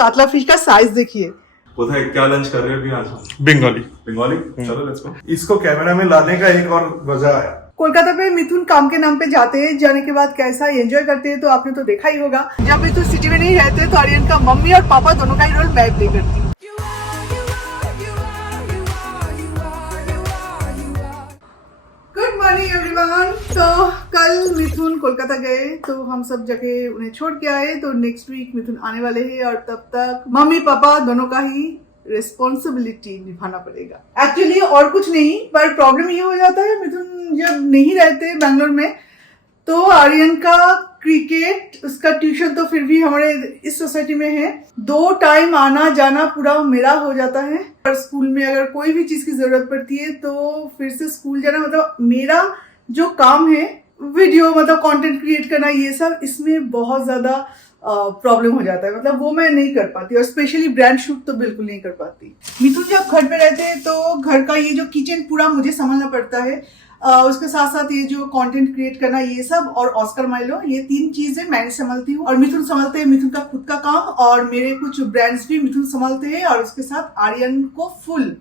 कातला fish का size देखिए। बताइए क्या लंच कर रहे हैं अभी आज? बंगाली। बंगाली, चलो लेट्स गो। इसको कैमरा में लाने का एक और वजह है, कोलकाता पे मिथुन काम के नाम पे जाते हैं, जाने के बाद कैसा एंजॉय करते हैं तो आपने तो देखा ही होगा। जब मिथुन सिटी में नहीं रहते तो आर्यन का मम्मी और पापा दोनों का ही रोल मैं प्ले करती हूँ। Good morning everyone. तो कल मिथुन कोलकाता गए तो हम सब जगह उन्हें छोड़ के आए, तो नेक्स्ट वीक मिथुन आने वाले हैं और तब तक मम्मी पापा दोनों का ही रिस्पॉन्सिबिलिटी निभाना पड़ेगा। एक्चुअली और कुछ नहीं, पर प्रॉब्लम ये हो जाता है मिथुन जब नहीं रहते बैंगलोर में तो आर्यन का क्रिकेट, उसका ट्यूशन तो फिर भी हमारे इस सोसाइटी में है, 2 टाइम आना जाना पूरा मेरा हो जाता है। और स्कूल में अगर कोई भी चीज की जरूरत पड़ती है तो फिर से स्कूल जाना, मतलब मेरा जो काम है वीडियो मतलब कंटेंट क्रिएट करना, ये सब इसमें बहुत ज्यादा प्रॉब्लम हो जाता है, मतलब वो मैं नहीं कर पाती। और स्पेशली ब्रांड शूट तो बिल्कुल नहीं कर पाती। मिथुन जब घर पे रहते हैं तो घर का ये जो किचन पूरा मुझे संभालना पड़ता है, उसके साथ साथ ये जो कंटेंट क्रिएट करना ये सब, और ऑस्कर माइलो, ये 3 चीजें मैंने संभालती हूँ। और मिथुन संभालते हैं मिथुन का खुद का काम, और मेरे कुछ ब्रांड्स भी मिथुन संभालते हैं, और उसके साथ आर्यन को फुल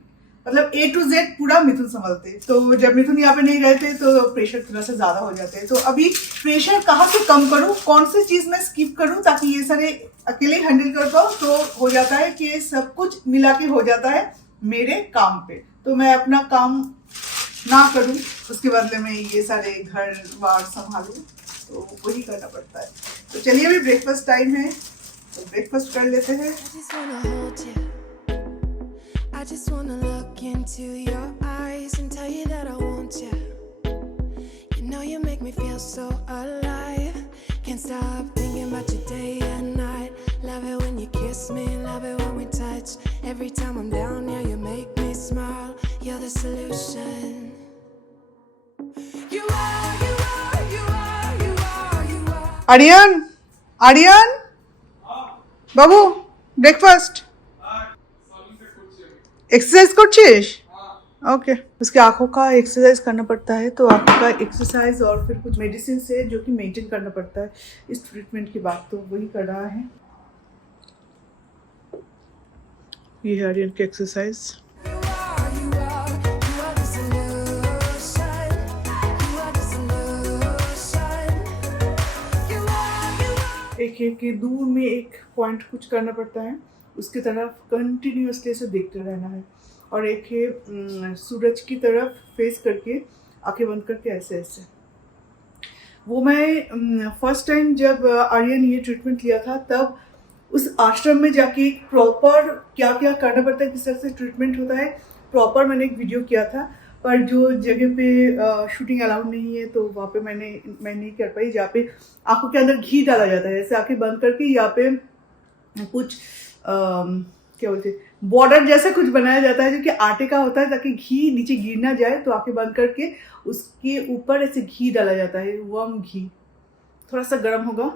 मतलब A to Z पूरा मिथुन संभालते हैं। तो जब मिथुन यहाँ पे नहीं रहते तो प्रेशर थोड़ा सा ज्यादा हो जाते हैं। तो अभी प्रेशर कहाँ से कम करूँ, कौन सी चीज मैं स्किप करूँ ताकि ये सारे अकेले हैंडल कर पाऊँ, तो हो जाता है कि सब कुछ मिला के हो जाता है मेरे काम पे। तो मैं अपना काम ना करूं, उसके बदले में ये सारे घर बार संभालूं, तो वही करना पड़ता है। तो चलिए अभी ब्रेकफास्ट टाइम है, तो ब्रेकफास्ट कर लेते हैं। I just wanna look into your eyes and tell you that I want you. You know you make me feel so alive. Can't stop thinking about you day and night. Love it when you kiss me, love it when we touch. Every time I'm down, yeah, you make me smile. You're the solution. You are, you are, you are, you are, you are. Aryan, Aryan बाबू breakfast exercise করছিস? Okay, उसके आंखों का exercise करना पड़ता है, तो आंखों का एक्सरसाइज और फिर कुछ मेडिसिन से जो कि मेंटेन करना पड़ता है इस ट्रीटमेंट के बाद, तो वही कर रहा है। ये है आर्यन की एक्सरसाइज। एक दूर में एक पॉइंट कुछ करना पड़ता है, उसकी तरफ कंटिन्यूअसली से देखते रहना है, और एक है सूरज की तरफ फेस करके आंखें बंद करके ऐसे ऐसे। वो मैं फर्स्ट टाइम जब आर्यन ये ट्रीटमेंट लिया था तब उस आश्रम में जाके प्रॉपर क्या क्या करना पड़ता है, किस तरह से ट्रीटमेंट होता है, प्रॉपर मैंने एक वीडियो किया था। पर जो जगह पे शूटिंग अलाउड नहीं है तो वहाँ पे मैं नहीं कर पाई, जहाँ पे आंखों के अंदर घी डाला जाता है, ऐसे आंखें बंद करके यहाँ पे कुछ क्या बोलते हैं बॉर्डर जैसा कुछ बनाया जाता है जो कि आटे का होता है, ताकि घी नीचे गिर ना जाए। तो आंखें बंद करके उसके ऊपर ऐसे घी डाला जाता है, वार्म घी, थोड़ा सा गर्म होगा।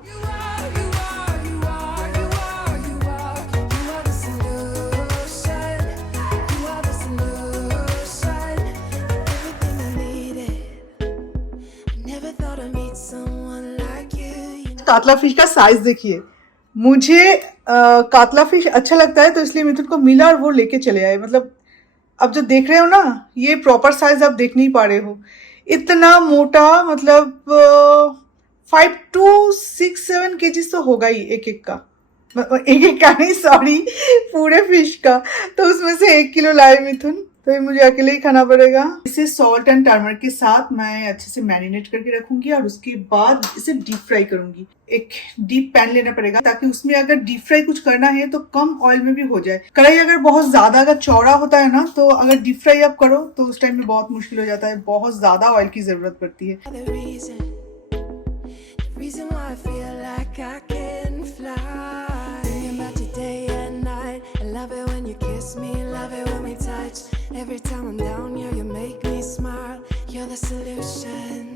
कातला फिश का साइज देखिए। मुझे कातला फिश अच्छा लगता है तो इसलिए मिथुन को मिला और वो लेके चले आए। मतलब अब जो देख रहे हो ना, ये प्रॉपर साइज आप देख नहीं पा रहे हो, इतना मोटा, मतलब 5 to 6-7 kg तो होगा ही एक एक का, एक का नहीं सॉरी, पूरे फिश का। तो उसमें से 1 किलो लाए मिथुन, तो ये मुझे अकेले ही खाना पड़ेगा। इसे सॉल्ट एंड टर्मरिक के साथ मैं अच्छे से मैरिनेट करके रखूंगी, और उसके बाद इसे डीप फ्राई करूंगी। एक डीप पैन लेना पड़ेगा ताकि उसमें अगर डीप फ्राई कुछ करना है तो कम ऑयल में भी हो जाए। कढ़ाई अगर बहुत ज्यादा अगर चौड़ा होता है ना, तो अगर डीप फ्राई आप करो तो उस टाइम में बहुत मुश्किल हो जाता है, बहुत ज्यादा ऑयल की जरूरत पड़ती है। Every time I'm down, yeah, you make me smile. You're the solution.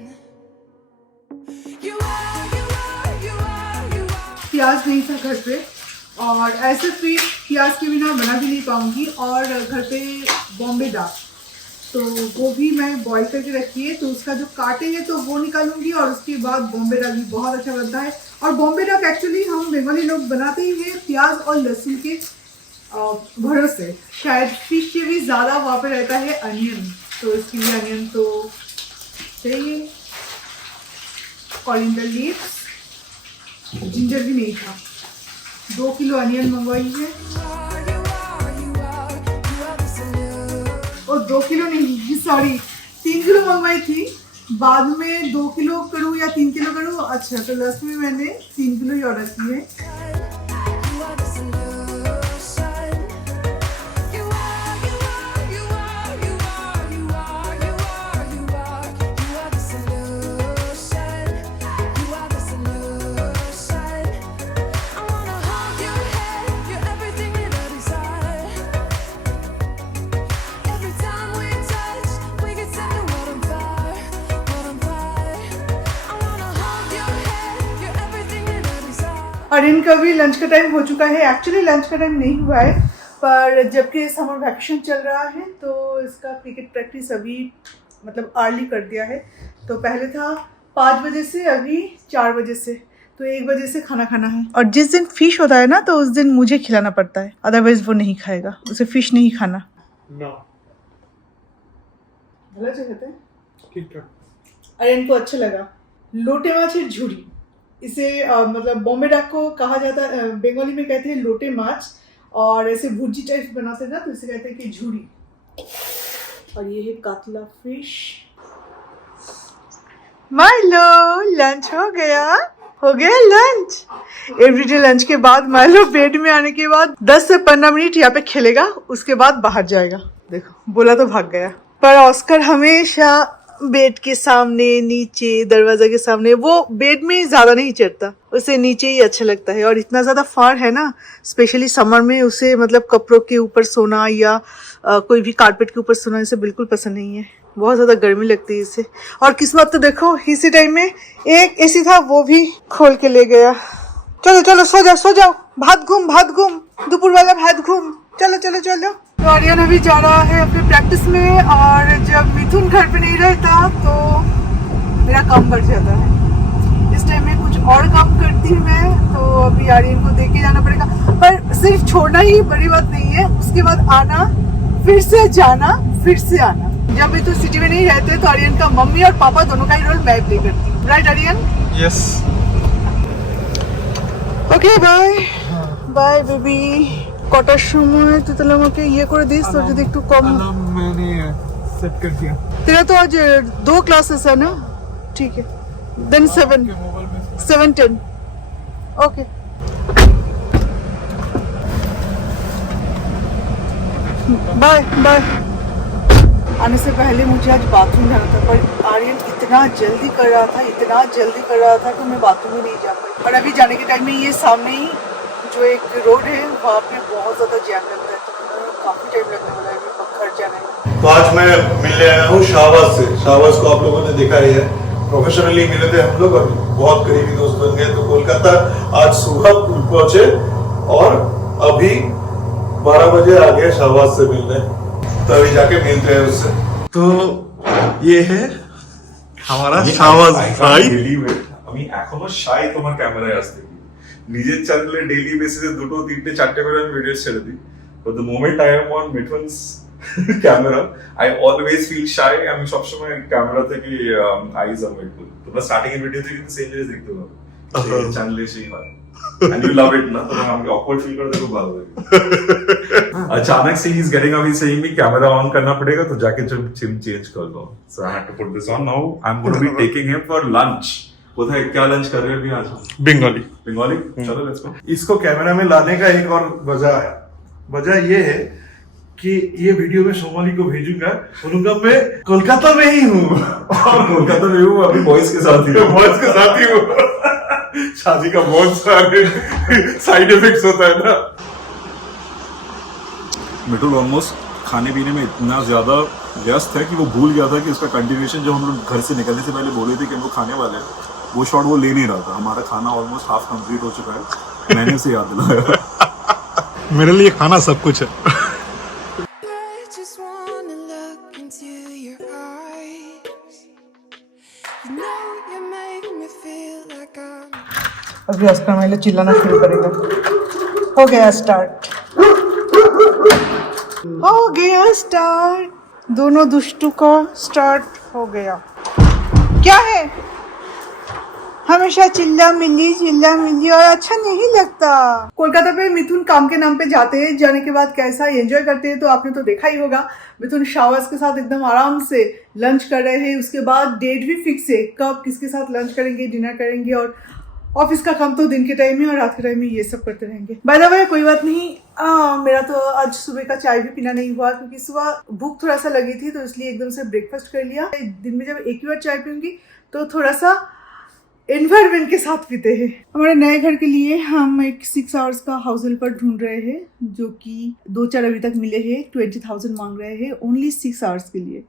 You are, you are, you are, you are. प्याज नहीं था घर पे, और ऐसे फिर प्याज के बिना बना भी नहीं पाऊंगी, और घर पे बॉम्बे डाक, तो वो भी मैं बॉईल करके रखी है, तो उसका जो काटे हैं तो वो निकालूंगी और उसके बाद बॉम्बे डाल भी बहुत अच्छा बनता है। और बॉम्बे डाक एक्चुअली हम बंगाली लोग बनाते ही हैं प्याज और लहसुन के भरोसे। शायद फिश से भी ज़्यादा वहाँ पे रहता है अनियन, तो इसके लिए अनियन तो चाहिए। कॉरिएंडर लीव्स, जिंजर भी नहीं था। 2 किलो अनियन मंगवाई है, और 2 किलो नहीं, सॉरी 3 किलो मंगवाई थी। बाद में 2 किलो करूँ या 3 किलो करूँ। अच्छा, तो लास्ट में मैंने 3 किलो ही ऑर्डर की है। और इनका भी लंच का टाइम हो चुका है। एक्चुअली लंच का टाइम नहीं हुआ है, पर जबकि समर वैकेशन चल रहा है तो इसका क्रिकेट प्रैक्टिस अभी मतलब अर्ली कर दिया है। तो पहले था 5 बजे से, अभी 4 बजे से, तो 1 बजे से खाना खाना है। और जिस दिन फिश होता है ना, तो उस दिन मुझे खिलाना पड़ता है, अदरवाइज वो नहीं खाएगा, उसे फिश नहीं खाना। भला कहते हैं, ठीक है। अरे इनको अच्छा लगा। लोटे माछ है झुरी, इसे मतलब बॉम्बे डाक को कहा जाता है, बंगाली में कहते हैं लोटे माछ, और ऐसे भुर्जी टाइप बनाते हैं ना, तो इसे कहते हैं कि झुरी। और ये है कातला फिश। माइलो लंच हो गया लंच। एवरीडे लंच के बाद माइलो बेड में आने के बाद 10 से 15 मिनट यहाँ पे खेलेगा, उसके बाद बाहर जाएगा। देखो बोला तो भाग गया। पर ऑस्कर हमेशा बेड के सामने, नीचे, दरवाजा के सामने, वो बेड में ज्यादा नहीं चढ़ता, उसे नीचे ही अच्छा लगता है। और इतना ज्यादा फर है ना, स्पेशली समर में उसे मतलब कपड़ों के ऊपर सोना या कोई भी कारपेट के ऊपर सोना इसे बिल्कुल पसंद नहीं है, बहुत ज्यादा गर्मी लगती है इसे। और किस्मत तो देखो, इसी टाइम में एक एसी था वो भी खोल के ले गया। चलो चलो सो जाओ, भात घूम दोपहर वाला भात घूम, चलो। तो आर्यन अभी जा रहा है अपने प्रैक्टिस में, और जब मिथुन घर पे नहीं रहता तो मेरा काम बढ़ जाता है। इस टाइम में कुछ और काम करती हूँ मैं, तो अभी आर्यन को देके जाना पड़ेगा। पर सिर्फ छोड़ना ही बड़ी बात नहीं है, उसके बाद आना, फिर से जाना, फिर से आना। जब मिथुन सिटी में नहीं रहते तो आर्यन का मम्मी और पापा दोनों का ही रोल मैं प्ले करती हूँ। Right Aryan? Yes. Okay bye baby. কটার সময় তুই তাহলে আমাকে ইয়ে করে দিস, তোর যদি একটু কম। मैंने सेट कर दिया। तेरा तो आज 2 क्लासेस है ना? ठीक है, देन 7:10। Okay bye. आने से पहले मुझे आज बाथरूम जाना था, पर आर्यन इतना जल्दी कर रहा था कि मैं बाथरूम में नहीं जा पाई। और अभी जाने के टाइम में ये सामने ही जो एक रोड है, वहाँ पे बहुत ज्यादा जैम लगता है, तो काफी टाइम लगने वाला है घर जाने में। तो आज मैं मिलने आया हूँ शाहबाज से। शाहबाज को आप लोगों ने देखा ही है, प्रोफेशनली मिले थे हम लोग और बहुत करीबी दोस्त बन गए। तो कोलकाता आज सुबह पहुंचे और अभी 12 बजे आ गए शाहबाज से मिलने, तो अभी जाके मिलते हैं उससे। तो ये है हमारा शाहबाज भाई। আমি এখনো শাই তোমার ক্যামেরায় আসতে নিজের চ্যানেলে ডেইলি বেসিসে 2, 3, 4 করে আমি ভিডিও ছেড়ে দিই। But the moment I am on মিঠুনস camera I always feel shy. আমি সবসময় ক্যামেরা থেকে আইজ অ্যাভয়েড করি। তোমরা স্টার্টিং এর ভিডিওতে কিন্তু সেম জিনিস দেখতে পাবে, চ্যানেলে সেই হয়। And you love it ना, तो हमको awkward feel करते को भाग लगे। अचानक से he's getting up, he's saying me camera on करना पड़ेगा, तो जाके चेंज कर लो। So I had to put this on. Now I'm going to be taking him for lunch. कोথায় क्या लंच कर रहे हैं अभी आज? बंगाली। चलो लेट्स गो। इसको कैमरा में लाने का एक और वजह ये है कि ये वीडियो में सोमाली को भेजूंगा, बोलूंगा मैं कोलकाता में ही हूँ और कोलकाता में हूँ अभी बॉयज के साथ ही हूँ। शादी का बहुत सारे साइड इफेक्ट्स होता है ना। मिठुन ऑलमोस्ट खाने पीने में इतना ज्यादा व्यस्त है कि वो भूल गया था कि उसका कंटिन्यूएशन जो हम लोग घर से निकलने से पहले बोले थे कि हम लोग खाने वाले हैं, वो शॉट वो ले नहीं रहा था। हमारा खाना ऑलमोस्ट हाफ कंप्लीट हो चुका है, मैंने उसे याद दिलाया। मेरे लिए खाना सब कुछ है। I just wanna look into Oscar माइला चिल्लाना शुरू करेगा। हो गया स्टार्ट, हो गया स्टार्ट, दोनों दुष्टों का स्टार्ट हो गया। क्या है, हमेशा चिल्ला मिली और अच्छा नहीं लगता। कोलकाता पे मिथुन काम के नाम पे जाते हैं, जाने के बाद कैसा एंजॉय करते हैं तो आपने तो देखा ही होगा। मिथुन शावर्स के साथ एकदम आराम से लंच कर रहे हैं, उसके बाद डेट भी फिक्स है कब किसके साथ लंच करेंगे, डिनर करेंगे, और ऑफिस का काम तो दिन के टाइम में और रात के टाइम में ये सब करते रहेंगे। बाय द वे कोई बात नहीं, मेरा तो आज सुबह का चाय भी पीना नहीं हुआ क्योंकि सुबह भूख थोड़ा सा लगी थी, तो इसलिए एकदम से ब्रेकफास्ट कर लिया। दिन में जब एक ही बार चाय पीऊंगी तो थोड़ा सा एनवायरमेंट के साथ पीते हैं। हमारे नए घर के लिए हम एक 6 आवर्स का हाउस हेल्पर ढूंढ रहे हैं, जो कि 2-4 अभी तक मिले हैं। 20,000 मांग रहे हैं ओनली 6 आवर्स के लिए।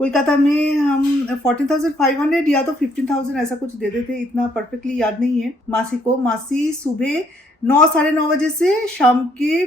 कोलकाता में हम 14,500 या तो 15,000 ऐसा कुछ दे देते, इतना परफेक्टली याद नहीं है। मासी सुबह 9-9:30 बजे से शाम के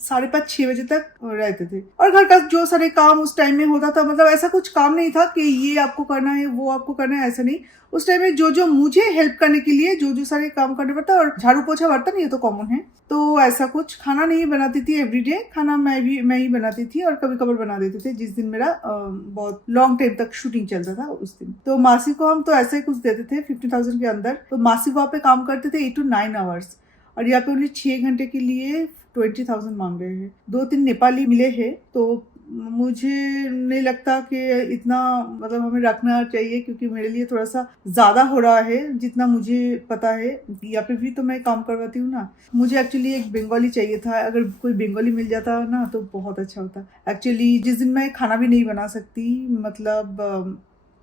5:30-6 बजे तक रहते थे, और घर का जो सारे काम उस टाइम में होता था, मतलब ऐसा कुछ काम नहीं था कि ये आपको करना है वो आपको करना है, ऐसा नहीं। उस टाइम में जो मुझे हेल्प करने के लिए जो सारे काम करने पड़ता, और झाड़ू पोछा बर्तन ये तो कॉमन है, तो ऐसा कुछ खाना नहीं बनाती थी एवरीडे, खाना मैं ही बनाती थी, और कभी कभार बना देते थे जिस दिन मेरा बहुत लॉन्ग टाइम तक शूटिंग चलता था उस दिन। तो मासी को हम तो ऐसे ही कुछ देते थे 50,000 के अंदर। तो मासी वहाँ पे काम करते थे 8 to 9 आवर्स, और यहाँ पे उन्हें 6 घंटे के लिए 20,000 मांग रहे हैं। 2-3 नेपाली मिले हैं, तो मुझे नहीं लगता कि इतना मतलब हमें रखना चाहिए, क्योंकि मेरे लिए थोड़ा सा ज्यादा हो रहा है जितना मुझे पता है। यहाँ पे भी तो मैं काम करवाती हूँ ना। मुझे एक्चुअली एक बंगाली चाहिए था, अगर कोई बंगाली मिल जाता ना तो बहुत अच्छा होता। एक्चुअली जिस दिन मैं खाना भी नहीं बना सकती, मतलब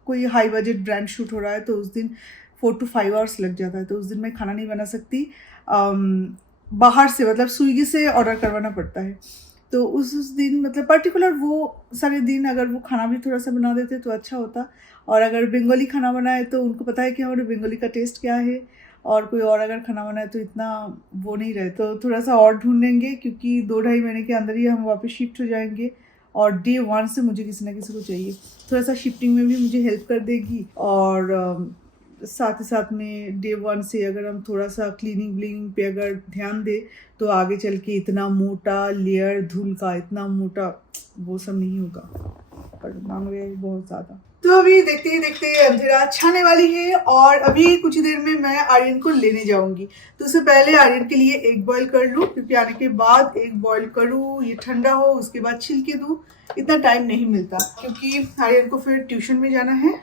कोई हाई बजट ब्रांड शूट हो रहा है, तो उस दिन 4 to 5 आवर्स लग जाता है, तो उस दिन मैं खाना नहीं बना सकती। बाहर से मतलब स्विगी से ऑर्डर करवाना पड़ता है। तो उस दिन मतलब पर्टिकुलर वो सारे दिन अगर वो खाना भी थोड़ा सा बना देते तो अच्छा होता। और अगर बंगाली खाना बनाए तो उनको पता है कि हमारे बंगाली का टेस्ट क्या है, और कोई और अगर खाना बनाए तो इतना वो नहीं रहे, तो थोड़ा सा और ढूंढेंगे, क्योंकि 2-2.5 महीने के अंदर ही हम वापस शिफ्ट हो जाएंगे, और डे 1 से मुझे किसी ना किसी को चाहिए। थोड़ा सा शिफ्टिंग में भी मुझे हेल्प कर देगी, और साथ ही साथ में डे 1 से अगर हम थोड़ा सा क्लीनिंग पे अगर ध्यान दे तो आगे चल के इतना मोटा लेयर धूल का, इतना मोटा वो सब नहीं होगा, पर मांग रहे हैं बहुत ज्यादा। तो अभी देखते ही देखते अंधेरा छाने वाली है, और अभी कुछ ही देर में मैं आर्यन को लेने जाऊंगी। तो उससे पहले आर्यन के लिए एग बॉईल कर लूँ, क्योंकि आने के बाद एग बॉईल करूँ, ये ठंडा हो, उसके बाद छिलके दूँ, इतना टाइम नहीं मिलता, क्योंकि आर्यन को फिर ट्यूशन में जाना है।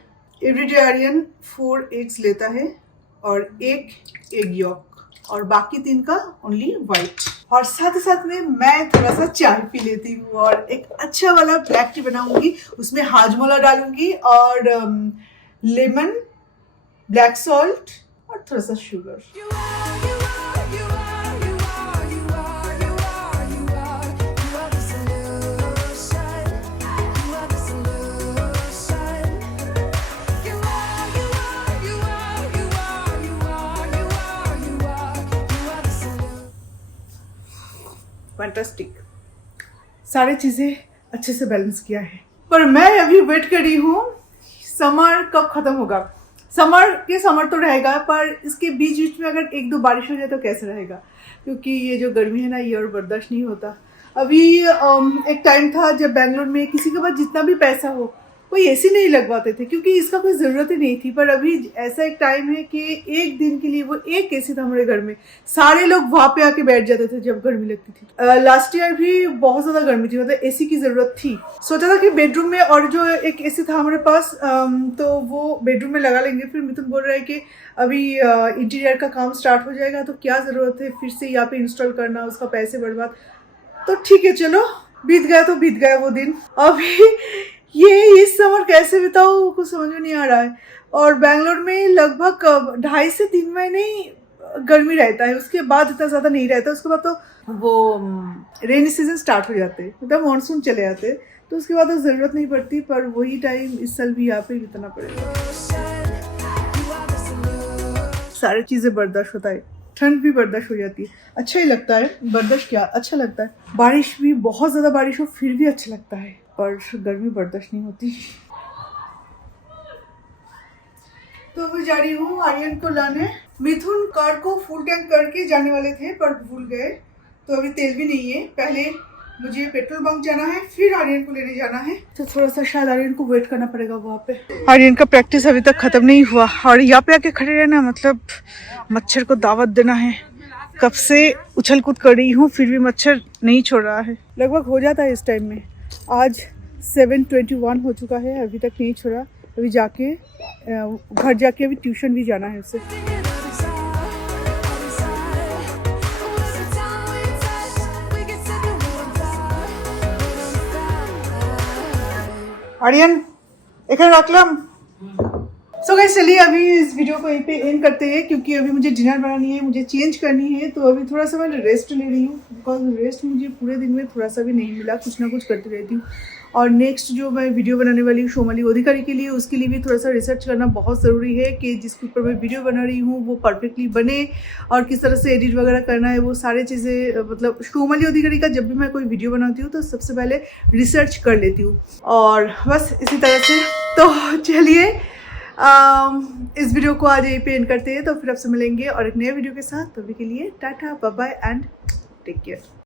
एवरीडे आर्यन 4 एग्स लेता है, और 1 एग यॉक, और बाकी 3 का ओनली वाइट। और साथ ही साथ में मैं थोड़ा सा चाय पी लेती हूँ, और एक अच्छा वाला ब्लैक टी बनाऊंगी, उसमें हाजमोला डालूंगी, और लेमन, ब्लैक सॉल्ट, और थोड़ा सा शुगर। फैंटास्टिक, सारी चीजें अच्छे से बैलेंस किया है। पर मैं अभी वेट कर रही हूँ समर कब खत्म होगा। समर तो रहेगा, पर इसके बीच में अगर 1-2 बारिश हो जाए तो कैसे रहेगा, क्योंकि ये जो गर्मी है ना, ये और बर्दाश्त नहीं होता। अभी एक टाइम था जब बैंगलोर में किसी के पास जितना भी पैसा हो कोई एसी नहीं लगवाते थे, क्योंकि इसका कोई ज़रूरत ही नहीं थी। पर अभी ऐसा एक टाइम है कि एक दिन के लिए वो एक एसी था हमारे घर में, सारे लोग वहाँ पे आके बैठ जाते थे जब गर्मी लगती थी। लास्ट ईयर भी बहुत ज़्यादा गर्मी थी, मतलब एसी की ज़रूरत थी। सोचा था कि बेडरूम में, और जो एक एसी था हमारे पास तो वो बेडरूम में लगा लेंगे। फिर मिथुन बोल रहा है कि अभी इंटीरियर का काम स्टार्ट हो जाएगा, तो क्या ज़रूरत है फिर से यहाँ पे इंस्टॉल करना, उसका पैसे बर्बाद। तो ठीक है, चलो बीत गया तो बीत गया वो दिन। अभी ये इस समर कैसे बिताओ कुछ समझ में नहीं आ रहा है। और बैंगलोर में लगभग 2.5 से 3 महीने ही गर्मी रहता है, उसके बाद इतना ज़्यादा नहीं रहता। उसके बाद तो वो रेनी सीजन स्टार्ट हो जाते हैं, मतलब मानसून चले जाते हैं, तो उसके बाद तो ज़रूरत नहीं पड़ती। पर वही टाइम इस साल भी यहाँ पे बिताना पड़ेगा। सारी चीज़ें बर्दाश्त होता है, ठंड भी बर्दाश्त हो जाती है, अच्छा ही लगता है। बर्दाश्त क्या अच्छा लगता है, बारिश भी बहुत ज़्यादा बारिश हो फिर भी अच्छा लगता है, पर गर्मी बर्दाश्त नहीं होती। तो मैं जा रही हूँ आर्यन को लाने। मिथुन कार को फुल टैंक करके जाने वाले थे पर भूल गए, तो अभी तेल भी नहीं है। पहले मुझे पेट्रोल पंप जाना है, फिर आर्यन को लेने जाना है, तो थोड़ा सा शायद आर्यन को वेट करना पड़ेगा वहाँ पे। आर्यन का प्रैक्टिस अभी तक खत्म नहीं हुआ और यहाँ पे आके खड़े रहना मतलब मच्छर को दावत देना है। कब से उछल कूद कर रही हूँ फिर भी मच्छर नहीं छोड़ रहा है। लगभग हो जाता है इस टाइम में। आज 7:21 हो चुका है, अभी तक नहीं छोड़ा। अभी जाके घर जाके अभी ट्यूशन भी जाना है उसे। आर्यन এখানে রাখলাম। सो गाइस चलिए अभी इस वीडियो को यहीं पे एंड करते हैं, क्योंकि अभी मुझे डिनर बनानी है, मुझे चेंज करनी है, तो अभी थोड़ा सा मैं रेस्ट ले रही हूँ। बिकॉज रेस्ट मुझे पूरे दिन में थोड़ा सा भी नहीं मिला, कुछ ना कुछ करती रहती हूँ। और नेक्स्ट जो मैं वीडियो बनाने वाली हूँ सोमाली अधिकारी के लिए, उसके लिए भी थोड़ा सा रिसर्च करना बहुत ज़रूरी है कि जिसके ऊपर मैं वीडियो बना रही हूँ वो परफेक्टली बने और किस तरह से एडिट वगैरह करना है, वो सारी चीज़ें। मतलब सोमाली अधिकारी का जब भी मैं कोई वीडियो बनाती हूँ तो सबसे पहले रिसर्च कर लेती हूँ, और बस इसी तरह से। तो चलिए इस वीडियो को आज यहीं पे एंड करते हैं, तो फिर आपसे मिलेंगे और एक नए वीडियो के साथ। तभी के लिए tata bye bye and take care.